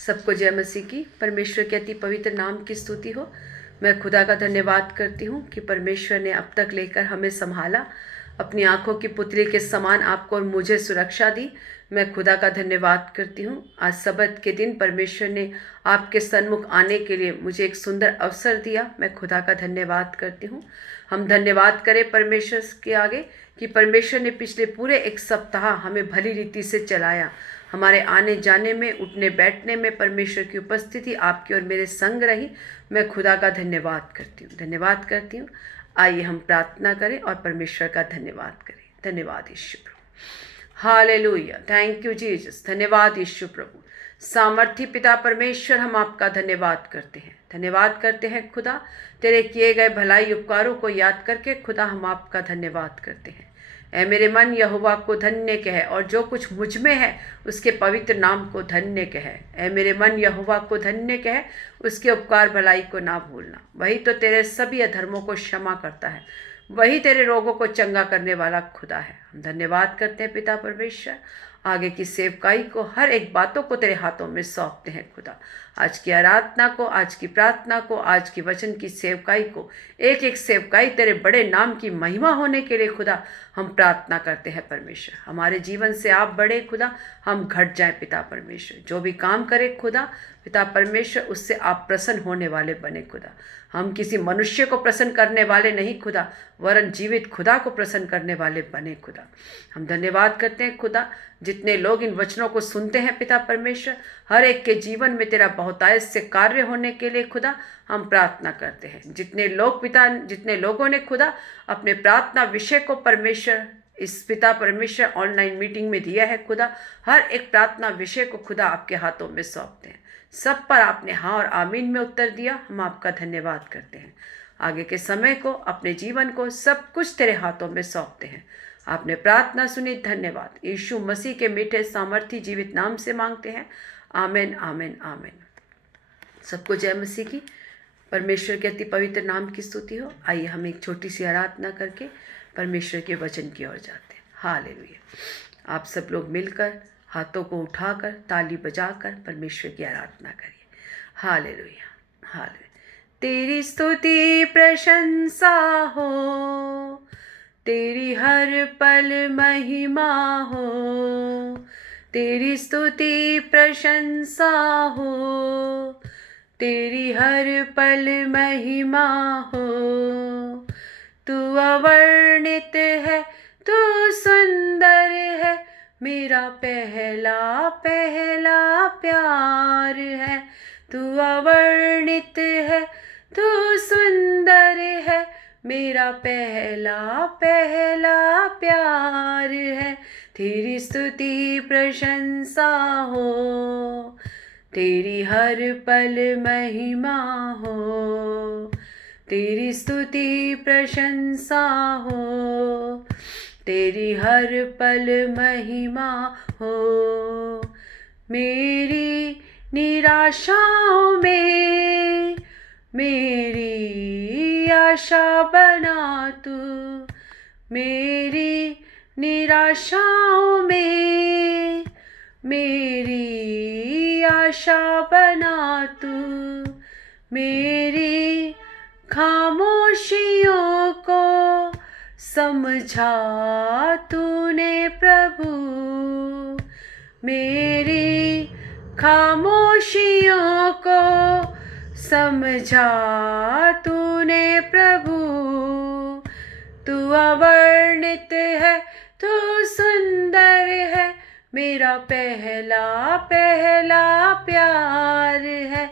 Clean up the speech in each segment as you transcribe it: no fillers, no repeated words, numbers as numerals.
सबको जय मसीह की। परमेश्वर के अति पवित्र नाम की स्तुति हो। मैं खुदा का धन्यवाद करती हूँ कि परमेश्वर ने अब तक लेकर हमें संभाला, अपनी आंखों की पुतली के समान आपको और मुझे सुरक्षा दी। मैं खुदा का धन्यवाद करती हूँ। आज सबत के दिन परमेश्वर ने आपके सन्मुख आने के लिए मुझे एक सुंदर अवसर दिया। मैं खुदा का धन्यवाद करती हूँ। हम धन्यवाद करें परमेश्वर के आगे कि परमेश्वर ने पिछले पूरे एक सप्ताह हमें भली रीति से चलाया। हमारे आने जाने में, उठने बैठने में परमेश्वर की उपस्थिति आपकी और मेरे संग रही। मैं खुदा का धन्यवाद करती हूँ। आइए हम प्रार्थना करें और परमेश्वर का धन्यवाद करें। धन्यवाद यीशु प्रभु। हालेलुया, थैंक यू जीसस। धन्यवाद यीशु प्रभु। सामर्थी पिता परमेश्वर, हम आपका धन्यवाद करते हैं खुदा। तेरे किए गए भलाई उपकारों को याद करके खुदा हम आपका धन्यवाद करते हैं। ऐ मेरे मन यहोवा को धन्य कहे, और जो कुछ मुझ में है उसके पवित्र नाम को धन्य कहे। ऐ मेरे मन यहोवा को धन्य कहे, उसके उपकार भलाई को ना भूलना। वही तो तेरे सभी अधर्मों को क्षमा करता है, वही तेरे रोगों को चंगा करने वाला खुदा है। हम धन्यवाद करते हैं पिता परमेश्वर। आगे की सेवकाई को, हर एक बातों को तेरे हाथों में सौंपते हैं खुदा। आज की आराधना को, आज की प्रार्थना को, आज की वचन की सेवकाई को, एक एक सेवकाई तेरे बड़े नाम की महिमा होने के लिए खुदा हम प्रार्थना करते हैं परमेश्वर। हमारे जीवन से आप बड़े खुदा, हम घट जाएं पिता परमेश्वर। जो भी काम करे खुदा पिता परमेश्वर, उससे आप प्रसन्न होने वाले बने खुदा। हम किसी मनुष्य को प्रसन्न करने वाले नहीं खुदा, वरन जीवित खुदा को प्रसन्न करने वाले बने खुदा। हम धन्यवाद करते हैं खुदा, जितने लोग इन वचनों को सुनते हैं पिता परमेश्वर, हर एक के जीवन में तेरा बहुतायत से कार्य होने के लिए खुदा हम प्रार्थना करते हैं। जितने लोगों ने खुदा अपने प्रार्थना विषय को परमेश्वर इस पिता परमेश्वर ऑनलाइन मीटिंग में दिया है खुदा, हर एक प्रार्थना विषय को खुदा आपके हाथों में सौंपते हैं। सब पर आपने हाँ और आमीन में उत्तर दिया। हम आपका धन्यवाद करते हैं। आगे के समय को, अपने जीवन को, सब कुछ तेरे हाथों में सौंपते हैं। आपने प्रार्थना सुनी, धन्यवाद। यीशु मसीह के मीठे सामर्थी जीवित नाम से मांगते हैं, आमीन आमीन आमीन। सबको जय मसीह की। परमेश्वर के अति पवित्र नाम की स्तुति हो। आइए हम एक छोटी सी आराधना करके परमेश्वर के वचन की ओर जाते हैं। हालेलुया। आप सब लोग मिलकर हाथों को उठाकर, ताली बजाकर परमेश्वर की आराधना करिए। Hallelujah hallelujah. तेरी स्तुति प्रशंसा हो, तेरी हर पल महिमा हो। तेरी स्तुति प्रशंसा हो, तेरी हर पल महिमा हो। तू अवर्णित है, तू सुंदर है, मेरा पहला पहला प्यार है। तू अवर्णित है, तू सुंदर है, मेरा पहला पहला प्यार है। तेरी स्तुति प्रशंसा हो, तेरी हर पल महिमा हो। तेरी स्तुति प्रशंसा हो, तेरी हर पल महिमा हो। मेरी निराशाओं में मेरी आशा बना तू। मेरी निराशाओं में मेरी आशा बना तू। मेरी खामोशियों को समझा तूने प्रभु। मेरी खामोशियों को समझा तूने प्रभु। तू अवर्णित है, तू सुंदर है, मेरा पहला पहला प्यार है।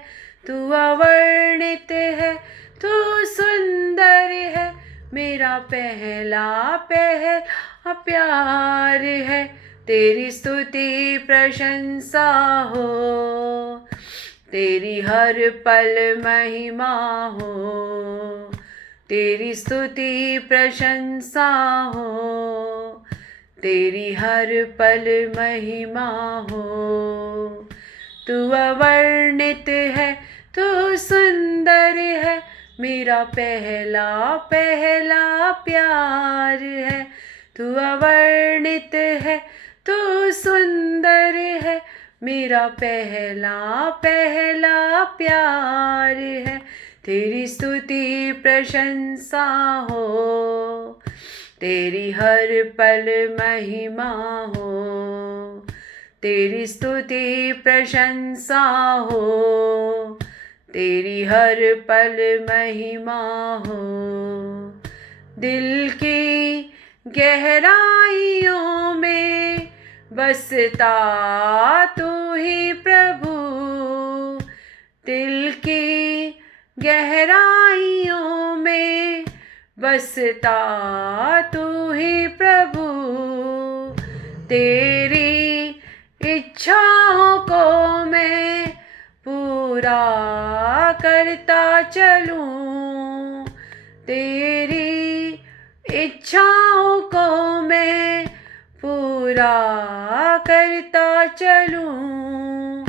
तू अवर्णित है, तू सुंदर है, मेरा पहला पहला प्यार है। तेरी स्तुति प्रशंसा हो, तेरी हर पल महिमा हो। तेरी स्तुति प्रशंसा हो, तेरी हर पल महिमा हो। तू अवर्णित है, तू सुंदर है, मेरा पहला पहला प्यार है। तू अवर्णित है, तू सुंदर है, मेरा पहला पहला प्यार है। तेरी स्तुति प्रशंसा हो, तेरी हर पल महिमा हो। तेरी स्तुति प्रशंसा हो, तेरी हर पल महिमा हो। दिल की गहराइयों में बसता तू ही प्रभु, दिल की गहराइयों में बसता तू ही प्रभु। तेरी इच्छाओं को मैं पूरा करता चलूं, तेरी इच्छाओं को मैं पूरा करता चलूं।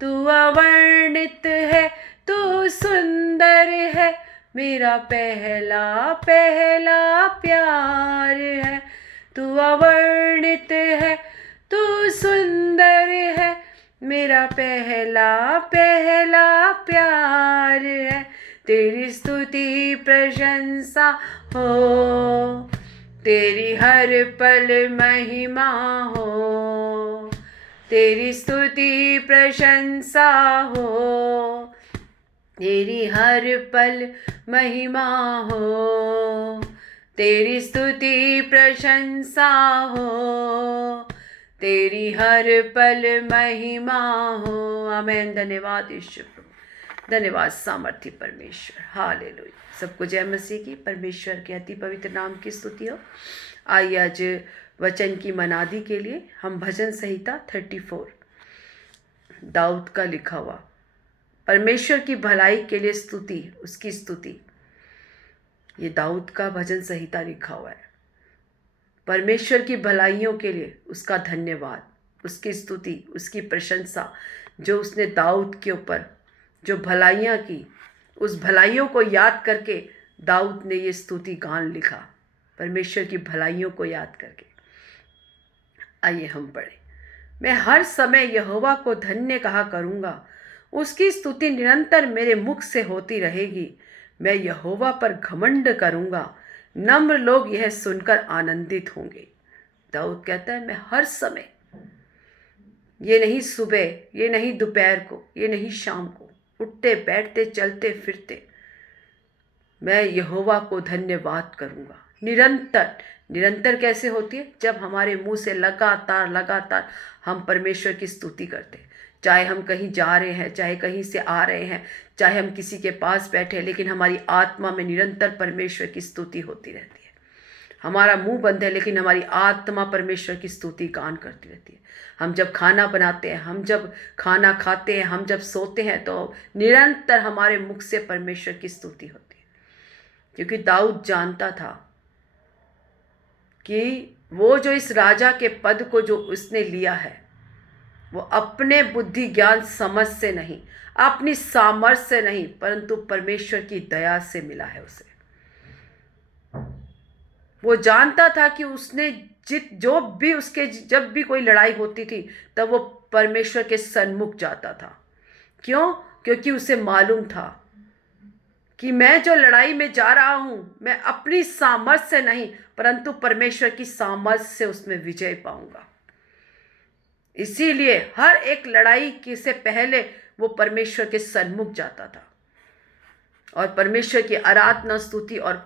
तू अवर्णित है, तू सुंदर है, मेरा पहला पहला प्यार है। तू अवर्णित है, तू सुंदर है, मेरा पहला पहला प्यार है। तेरी स्तुति प्रशंसा हो, तेरी हर पल महिमा हो। तेरी स्तुति प्रशंसा हो, तेरी हर पल महिमा हो। तेरी स्तुति प्रशंसा हो, तेरी हर पल महिमा हो। आमेन। धन्यवाद ईश्वर प्रभु, धन्यवाद सामर्थी परमेश्वर। हालेलुया। सबको जय मसीह की। परमेश्वर के अति पवित्र नाम की स्तुति हो। आइए आज वचन की मनादी के लिए हम भजन संहिता 34 दाऊद का लिखा हुआ परमेश्वर की भलाई के लिए स्तुति, उसकी स्तुति, ये दाऊद का भजन संहिता लिखा हुआ है। परमेश्वर की भलाइयों के लिए उसका धन्यवाद, उसकी स्तुति, उसकी प्रशंसा, जो उसने दाऊद के ऊपर जो भलाइयाँ की, उस भलाइयों को याद करके दाऊद ने ये स्तुति गान लिखा, परमेश्वर की भलाइयों को याद करके। आइए हम पढ़ें। मैं हर समय यहोवा को धन्य कहा करूँगा, उसकी स्तुति निरंतर मेरे मुख से होती रहेगी। मैं यहोवा पर घमंड करूँगा, नम्र लोग यह सुनकर आनंदित होंगे। दाऊद कहता है मैं हर समय, ये नहीं सुबह, ये नहीं दोपहर को, ये नहीं शाम को, उठते बैठते चलते फिरते मैं यहोवा को धन्यवाद करूँगा। निरंतर, निरंतर कैसे होती है? जब हमारे मुंह से लगातार लगातार हम परमेश्वर की स्तुति करते हैं। चाहे हम कहीं जा रहे हैं, चाहे कहीं से आ रहे हैं, चाहे हम किसी के पास बैठे हैं, लेकिन हमारी आत्मा में निरंतर परमेश्वर की स्तुति होती रहती है। हमारा मुंह बंद है लेकिन हमारी आत्मा परमेश्वर की स्तुति गान करती रहती है। हम जब खाना बनाते हैं, हम जब खाना खाते हैं, हम जब सोते हैं, तो निरंतर हमारे मुख से परमेश्वर की स्तुति होती है। क्योंकि दाऊद जानता था कि वो जो इस राजा के पद को जो उसने लिया है, वो अपने बुद्धि ज्ञान समझ से नहीं, अपनी सामर्थ्य से नहीं, परंतु परमेश्वर की दया से मिला है उसे। वो जानता था कि उसने जो भी उसके जब भी कोई लड़ाई होती थी तब वो परमेश्वर के सन्मुख जाता था। क्यों? क्योंकि उसे मालूम था कि मैं जो लड़ाई में जा रहा हूं, मैं अपनी सामर्थ्य से नहीं, परंतु परमेश्वर की सामर्थ्य से उसमें विजय पाऊंगा। इसीलिए हर एक लड़ाई के से पहले वो परमेश्वर के सन्मुख जाता था और परमेश्वर की आराधना, स्तुति और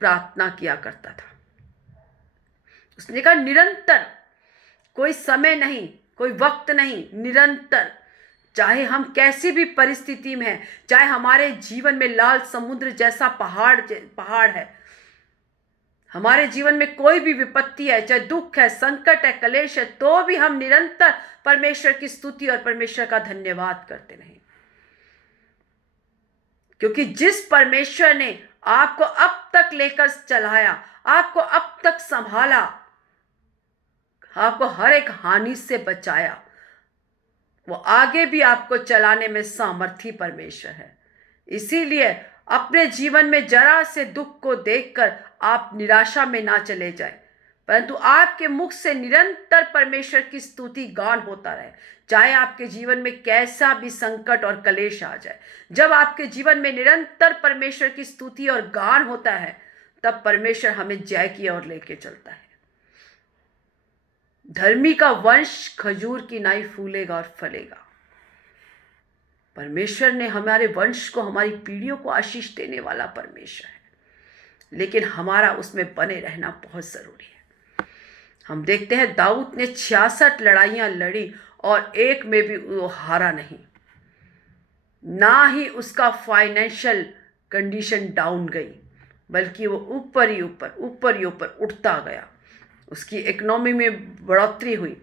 प्रार्थना किया करता था। उसने कहा निरंतर, कोई समय नहीं, कोई वक्त नहीं, निरंतर। चाहे हम कैसी भी परिस्थिति में हैं, चाहे हमारे जीवन में लाल समुद्र जैसा पहाड़ है, हमारे जीवन में कोई भी विपत्ति है, चाहे दुख है, संकट है, क्लेश है, तो भी हम निरंतर परमेश्वर की स्तुति और परमेश्वर का धन्यवाद करते रहें। क्योंकि जिस परमेश्वर ने आपको अब तक लेकर चलाया, आपको अब तक संभाला, आपको हर एक हानि से बचाया, वो आगे भी आपको चलाने में सामर्थी परमेश्वर है। इसीलिए अपने जीवन में जरा से दुख को देखकर आप निराशा में ना चले जाएं, परंतु आपके मुख से निरंतर परमेश्वर की स्तुति गान होता रहे, चाहे आपके जीवन में कैसा भी संकट और कलेश आ जाए। जब आपके जीवन में निरंतर परमेश्वर की स्तुति और गान होता है, तब परमेश्वर हमें जय की ओर लेके चलता है। धर्मी का वंश खजूर की नाई फूलेगा और फलेगा। परमेश्वर ने हमारे वंश को, हमारी पीढ़ियों को आशीष देने वाला परमेश्वर है, लेकिन हमारा उसमें बने रहना बहुत जरूरी है। हम देखते हैं दाऊद ने 66 लड़ाइयां लड़ी और एक में भी वो हारा नहीं, ना ही उसका फाइनेंशियल कंडीशन डाउन गई, बल्कि वो ऊपर ही ऊपर उठता गया। उसकी इकोनॉमी में बढ़ोतरी हुई,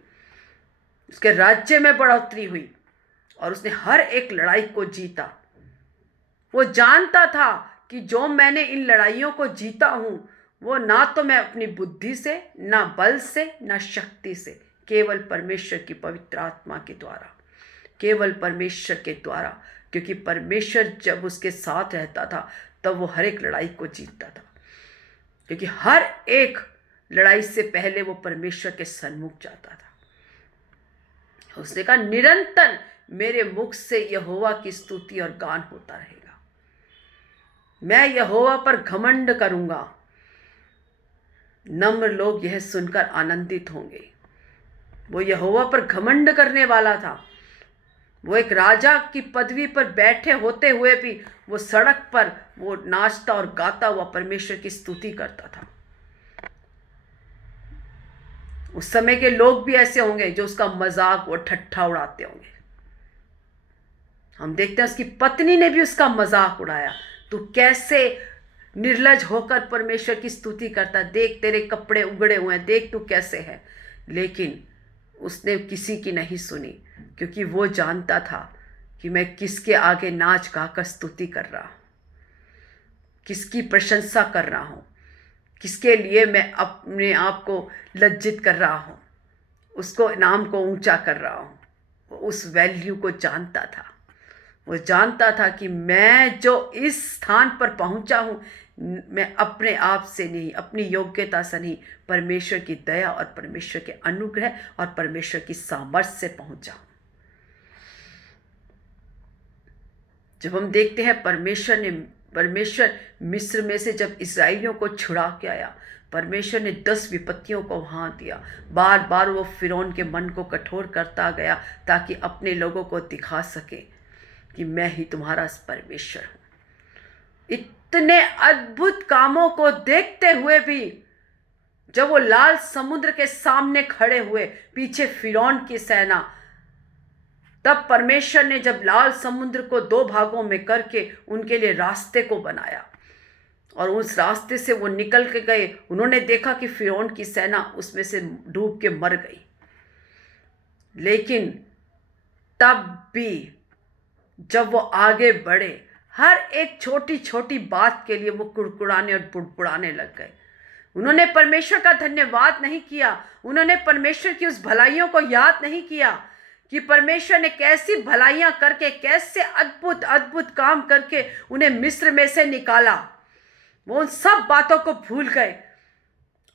उसके राज्य में बढ़ोतरी हुई और उसने हर एक लड़ाई को जीता। वो जानता था कि जो मैंने इन लड़ाइयों को जीता हूं, वो ना तो मैं अपनी बुद्धि से, ना बल से, ना शक्ति से, केवल परमेश्वर की पवित्र आत्मा के द्वारा, केवल परमेश्वर के द्वारा। क्योंकि परमेश्वर जब उसके साथ रहता था तब वो हर एक लड़ाई को जीतता था, क्योंकि हर एक लड़ाई से पहले वो परमेश्वर के सन्मुख जाता था। उसने कहा, निरंतर मेरे मुख से यहोवा की स्तुति और गान होता रहेगा। मैं यहोवा पर घमंड करूंगा। नम्र लोग यह सुनकर आनंदित होंगे। वो यहोवा पर घमंड करने वाला था। वो एक राजा की पदवी पर बैठे होते हुए भी वो सड़क पर वो नाचता और गाता हुआ परमेश्वर की स्तुति करता था। उस समय के लोग भी ऐसे होंगे जो उसका मजाक और ठट्ठा उड़ाते होंगे। हम देखते हैं उसकी पत्नी ने भी उसका मजाक उड़ाया, तू कैसे निर्लज होकर परमेश्वर की स्तुति करता, देख तेरे कपड़े उगड़े हुए हैं, देख तू कैसे है। लेकिन उसने किसी की नहीं सुनी, क्योंकि वो जानता था कि मैं किसके आगे नाच गाकर स्तुति कर रहा हूँ, किसकी प्रशंसा कर रहा हूँ, किसके लिए मैं अपने आप को लज्जित कर रहा हूँ, उसको नाम को ऊंचा कर रहा हूँ। वो उस वैल्यू को जानता था। वो जानता था कि मैं जो इस स्थान पर पहुंचा हूँ, मैं अपने आप से नहीं, अपनी योग्यता से नहीं, परमेश्वर की दया और परमेश्वर के अनुग्रह और परमेश्वर की सामर्थ्य से पहुंचा हूँ। जब हम देखते हैं परमेश्वर मिस्र में से जब इस्राएलियों को छुड़ा के आया, परमेश्वर ने 10 विपत्तियों को वहाँ दिया। बार बार वो फिरौन के मन को कठोर करता गया ताकि अपने लोगों को दिखा सके कि मैं ही तुम्हारा परमेश्वर हूँ। इतने अद्भुत कामों को देखते हुए भी जब वो लाल समुद्र के सामने खड़े हुए, पीछे फिरौन की सेना, तब परमेश्वर ने जब लाल समुद्र को 2 भागों में करके उनके लिए रास्ते को बनाया और उस रास्ते से वो निकल के गए, उन्होंने देखा कि फिरौन की सेना उसमें से डूब के मर गई। लेकिन तब भी जब वो आगे बढ़े, हर एक छोटी छोटी बात के लिए वो कुड़कुड़ाने और बुड़बुड़ाने लग गए। उन्होंने परमेश्वर का धन्यवाद नहीं किया, उन्होंने परमेश्वर की उस भलाइयों को याद नहीं किया कि परमेश्वर ने कैसी भलाइयां करके, कैसे अद्भुत अद्भुत काम करके उन्हें मिस्र में से निकाला। वो उन सब बातों को भूल गए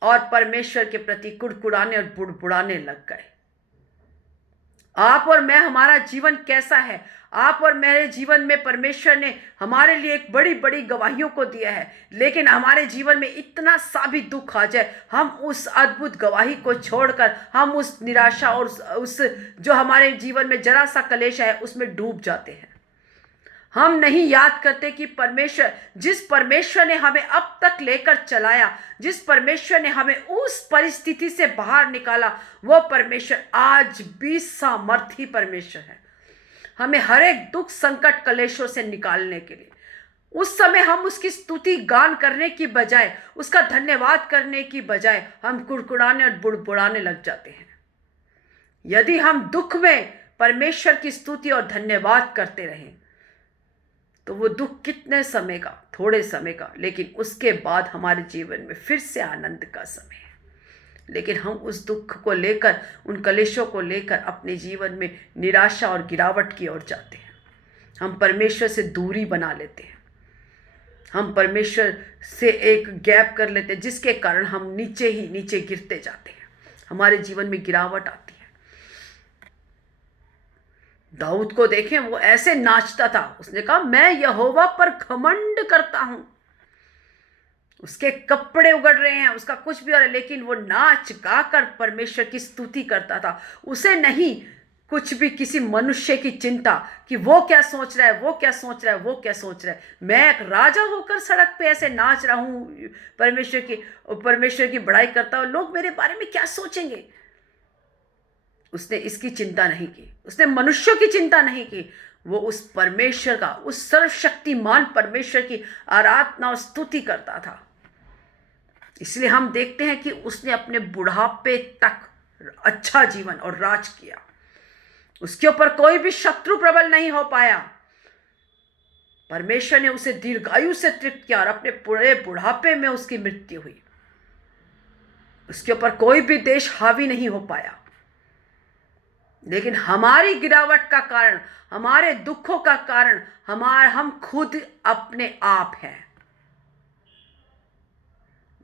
और परमेश्वर के प्रति कुड़कुड़ाने और बुड़बुड़ाने लग गए। आप और मैं, हमारा जीवन कैसा है? आप और मेरे जीवन में परमेश्वर ने हमारे लिए एक बड़ी बड़ी गवाहियों को दिया है, लेकिन हमारे जीवन में इतना सा भी दुख आ जाए, हम उस अद्भुत गवाही को छोड़कर हम उस निराशा और उस जो हमारे जीवन में जरा सा कलेश है उसमें डूब जाते हैं। हम नहीं याद करते कि जिस परमेश्वर ने हमें अब तक लेकर चलाया, जिस परमेश्वर ने हमें उस परिस्थिति से बाहर निकाला, वो परमेश्वर आज भी सामर्थी परमेश्वर है, हमें हर एक दुख संकट कलेशों से निकालने के लिए। उस समय हम उसकी स्तुति गान करने की बजाय, उसका धन्यवाद करने की बजाय हम कुड़कुड़ाने और बुड़बुड़ाने लग जाते हैं। यदि हम दुख में परमेश्वर की स्तुति और धन्यवाद करते रहें तो वो दुख कितने समय का, थोड़े समय का, लेकिन उसके बाद हमारे जीवन में फिर से आनंद का समय है। लेकिन हम उस दुख को लेकर, उन कलेशों को लेकर अपने जीवन में निराशा और गिरावट की ओर जाते हैं। हम परमेश्वर से दूरी बना लेते हैं। हम परमेश्वर से एक गैप कर लेते हैं, जिसके कारण हम नीचे ही नीचे गिरते जाते हैं, हमारे जीवन में गिरावट आती है। दाऊद को देखें, वो ऐसे नाचता था। उसने कहा, मैं यहोवा पर घमंड करता हूं। उसके कपड़े उगड़ रहे हैं, उसका कुछ भी हो रहा है, लेकिन वो नाच गाकर परमेश्वर की स्तुति करता था। उसे नहीं कुछ भी किसी मनुष्य की चिंता कि वो क्या सोच रहा है, वो क्या सोच रहा है, वो क्या सोच रहा है। मैं एक राजा होकर सड़क पे ऐसे नाच रहा हूँ, परमेश्वर की बड़ाई करता हूँ, लोग मेरे बारे में क्या सोचेंगे। उसने इसकी चिंता नहीं की, उसने मनुष्यों की चिंता नहीं की। वो उस परमेश्वर का, उस सर्वशक्तिमान परमेश्वर की आराधना और स्तुति करता था। इसलिए हम देखते हैं कि उसने अपने बुढ़ापे तक अच्छा जीवन और राज किया। उसके ऊपर कोई भी शत्रु प्रबल नहीं हो पाया। परमेश्वर ने उसे दीर्घायु से तृप्त किया और अपने पूरे बुढ़ापे में उसकी मृत्यु हुई। उसके ऊपर कोई भी देश हावी नहीं हो पाया। लेकिन हमारी गिरावट का कारण, हमारे दुखों का कारण हम खुद अपने आप हैं।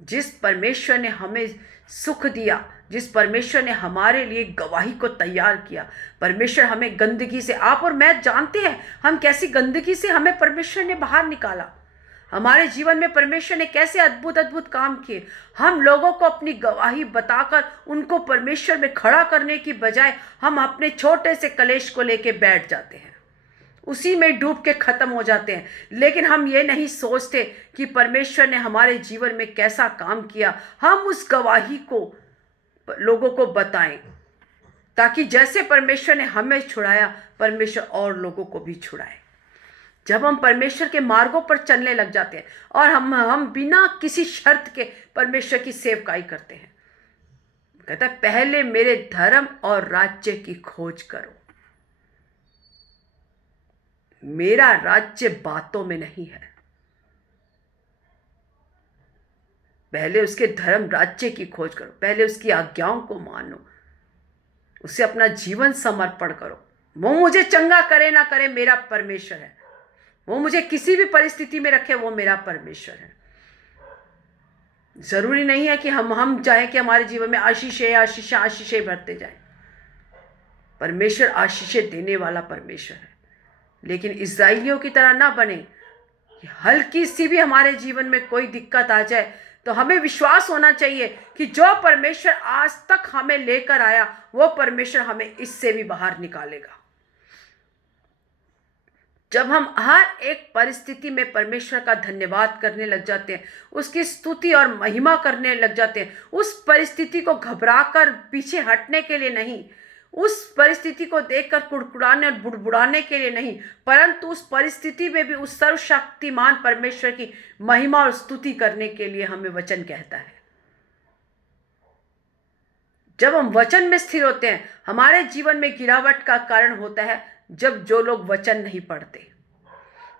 जिस परमेश्वर ने हमें सुख दिया, जिस परमेश्वर ने हमारे लिए गवाही को तैयार किया, परमेश्वर हमें गंदगी से, आप और मैं जानते हैं हम कैसी गंदगी से हमें परमेश्वर ने बाहर निकाला। हमारे जीवन में परमेश्वर ने कैसे अद्भुत अद्भुत काम किए। हम लोगों को अपनी गवाही बताकर उनको परमेश्वर में खड़ा करने की बजाय हम अपने छोटे से कलेश को लेके बैठ जाते हैं, उसी में डूब के खत्म हो जाते हैं। लेकिन हम ये नहीं सोचते कि परमेश्वर ने हमारे जीवन में कैसा काम किया। हम उस गवाही को लोगों को बताएं, ताकि जैसे परमेश्वर ने हमें छुड़ाया, परमेश्वर और लोगों को भी छुड़ाए। जब हम परमेश्वर के मार्गों पर चलने लग जाते हैं और हम बिना किसी शर्त के परमेश्वर की सेवकाई करते हैं, कहता है पहले मेरे धर्म और राज्य की खोज करो। मेरा राज्य बातों में नहीं है, पहले उसके धर्म राज्य की खोज करो, पहले उसकी आज्ञाओं को मानो, उसे अपना जीवन समर्पण करो। वो मुझे चंगा करे ना करे, मेरा परमेश्वर है। वो मुझे किसी भी परिस्थिति में रखे, वो मेरा परमेश्वर है। जरूरी नहीं है कि हम चाहें कि हमारे जीवन में आशीषें आशीषें आशीषें भरते जाएं। परमेश्वर आशीषें देने वाला परमेश्वर है। लेकिन इस्राएलियों की तरह ना बने कि हल्की सी भी हमारे जीवन में कोई दिक्कत आ जाए तो हमें विश्वास होना चाहिए कि जो परमेश्वर आज तक हमें लेकर आया, वो परमेश्वर हमें इससे भी बाहर निकालेगा। जब हम हर एक परिस्थिति में परमेश्वर का धन्यवाद करने लग जाते हैं, उसकी स्तुति और महिमा करने लग जाते हैं, उस परिस्थिति को घबराकर पीछे हटने के लिए नहीं, उस परिस्थिति को देखकर कुड़कुड़ाने और बुड़बुड़ाने के लिए नहीं, परंतु उस परिस्थिति में भी उस सर्वशक्तिमान परमेश्वर की महिमा और स्तुति करने के लिए हमें वचन कहता है। जब हम वचन में स्थिर होते हैं, हमारे जीवन में गिरावट का कारण होता है जब जो लोग वचन नहीं पढ़ते।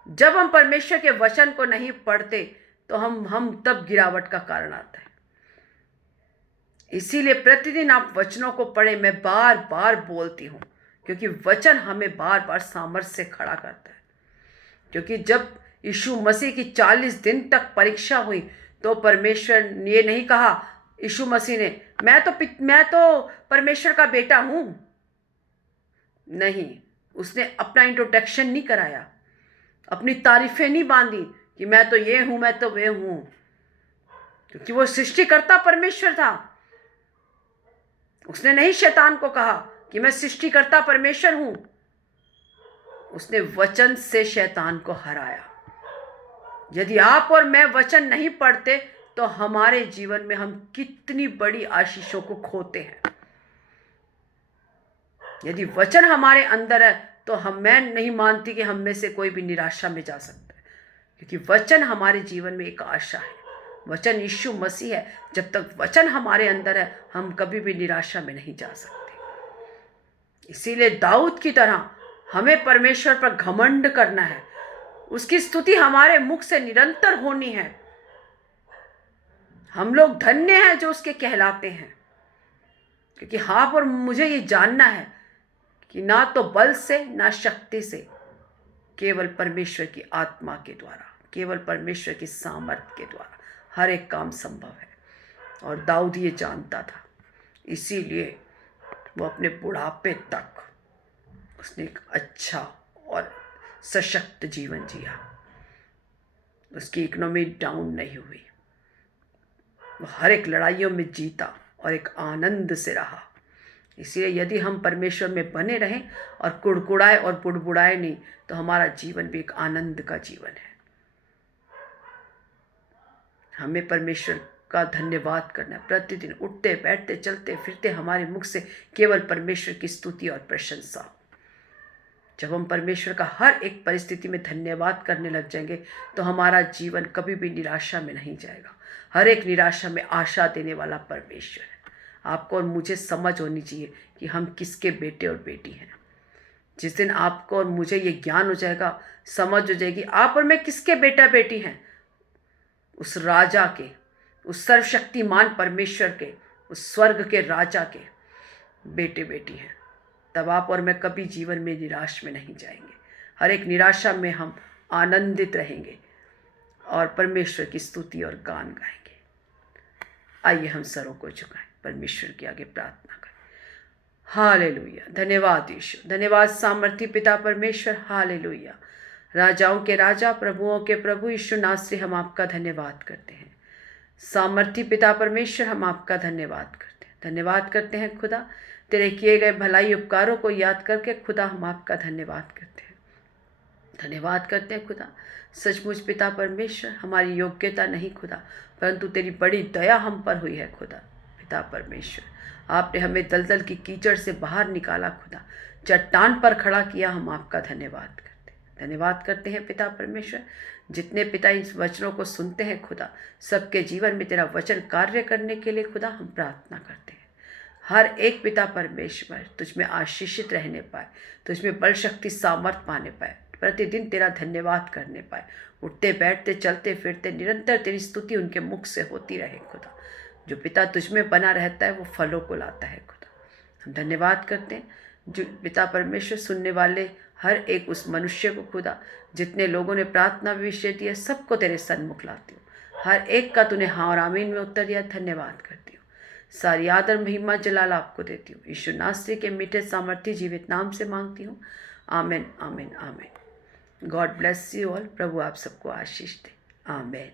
जब हम परमेश्वर के वचन को नहीं पढ़ते तो हम तब गिरावट का कारण आता है। इसीलिए प्रतिदिन आप वचनों को पढ़ें। मैं बार बार बोलती हूँ, क्योंकि वचन हमें बार बार सामर्थ्य से खड़ा करता है। क्योंकि जब यीशु मसीह की 40 दिन तक परीक्षा हुई तो परमेश्वर ने ये नहीं कहा, यीशु मसीह ने, मैं तो परमेश्वर का बेटा हूँ। नहीं, उसने अपना इंट्रोडक्शन नहीं कराया, अपनी तारीफें नहीं बांधी कि मैं तो ये हूँ, मैं तो वे हूँ, क्योंकि वो सृष्टिकर्ता परमेश्वर था। उसने नहीं शैतान को कहा कि मैं सृष्टिकर्ता परमेश्वर हूँ। उसने वचन से शैतान को हराया। यदि आप और मैं वचन नहीं पढ़ते तो हमारे जीवन में हम कितनी बड़ी आशीषों को खोते हैं। यदि वचन हमारे अंदर है तो मैं नहीं मानती कि हम में से कोई भी निराशा में जा सकता है, क्योंकि वचन हमारे जीवन में एक आशा है। वचन यीशु मसीह है। जब तक वचन हमारे अंदर है, हम कभी भी निराशा में नहीं जा सकते। इसीलिए दाऊद की तरह हमें परमेश्वर पर घमंड करना है। उसकी स्तुति हमारे मुख से निरंतर होनी है। हम लोग धन्य हैं जो उसके कहलाते हैं, क्योंकि हाँ, पर मुझे ये जानना है कि ना तो बल से ना शक्ति से, केवल परमेश्वर की आत्मा के द्वारा। केवल परमेश्वर की सामर्थ्य के द्वारा हर एक काम संभव है। और दाऊद ये जानता था, इसीलिए वो अपने बुढ़ापे तक उसने एक अच्छा और सशक्त जीवन जिया। उसकी इकोनॉमी डाउन नहीं हुई, वो हर एक लड़ाइयों में जीता और एक आनंद से रहा। इसलिए यदि हम परमेश्वर में बने रहें और कुड़कुड़ाए और बुड़बुड़ाए नहीं, तो हमारा जीवन भी एक आनंद का जीवन है। हमें परमेश्वर का धन्यवाद करना है। प्रतिदिन उठते बैठते चलते फिरते हमारे मुख से केवल परमेश्वर की स्तुति और प्रशंसा। जब हम परमेश्वर का हर एक परिस्थिति में धन्यवाद करने लग जाएंगे, तो हमारा जीवन कभी भी निराशा में नहीं जाएगा। हर एक निराशा में आशा देने वाला परमेश्वर है। आपको और मुझे समझ होनी चाहिए कि हम किसके बेटे और बेटी हैं। जिस दिन आपको और मुझे ये ज्ञान हो जाएगा, समझ हो जाएगी आप और मैं किसके बेटा बेटी हैं, उस राजा के, उस सर्वशक्तिमान परमेश्वर के, उस स्वर्ग के राजा के बेटे बेटी हैं, तब आप और मैं कभी जीवन में निराश में नहीं जाएंगे। हर एक निराशा में हम आनंदित रहेंगे और परमेश्वर की स्तुति और गान गाएंगे। आइए हम सरों को झुकाएं, परमेश्वर के आगे प्रार्थना करें। हालेलुया। धन्यवाद यीशु, धन्यवाद सामर्थी पिता परमेश्वर। हालेलुया। राजाओं के राजा, प्रभुओं के प्रभु यीशु नासरी, हम आपका धन्यवाद करते हैं। सामर्थी पिता परमेश्वर, हम आपका धन्यवाद करते हैं। धन्यवाद करते हैं खुदा, तेरे किए गए भलाई उपकारों को याद करके खुदा हम आपका धन्यवाद करते हैं। धन्यवाद करते हैं खुदा, सचमुच पिता परमेश्वर हमारी योग्यता नहीं खुदा, परंतु तेरी बड़ी दया हम पर हुई है खुदा। पिता परमेश्वर, आपने हमें दलदल की कीचड़ से बाहर निकाला खुदा, चट्टान पर खड़ा किया, हम आपका धन्यवाद करते हैं। धन्यवाद करते हैं पिता परमेश्वर, जितने पिता इस वचनों को सुनते हैं खुदा, सबके जीवन में तेरा वचन कार्य करने के लिए खुदा हम प्रार्थना करते हैं। हर एक पिता परमेश्वर तुझ में आशीषित रहने पाए, तुझ में बल शक्ति सामर्थ पाने पाए, प्रतिदिन तेरा धन्यवाद करने पाए, उठते बैठते चलते फिरते निरंतर तेरी स्तुति उनके मुख से होती रहे खुदा। जो पिता तुझ में बना रहता है वो फलों को लाता है खुदा। हम धन्यवाद करते हैं जो पिता परमेश्वर सुनने वाले हर एक उस मनुष्य को खुदा, जितने लोगों ने प्रार्थना विषय दिया, सबको तेरे सन्मुख लाती हूँ। हर एक का तूने हाँ और आमीन में उत्तर दिया, धन्यवाद करती हूँ। सारी आदर महिमा जलाल आपको देती हूँ। यीशु नासरी के मीठे सामर्थी जीवित नाम से मांगती हूँ, आमीन आमीन आमीन। God bless you all. प्रभु आप सबको आशीष दे। आमीन।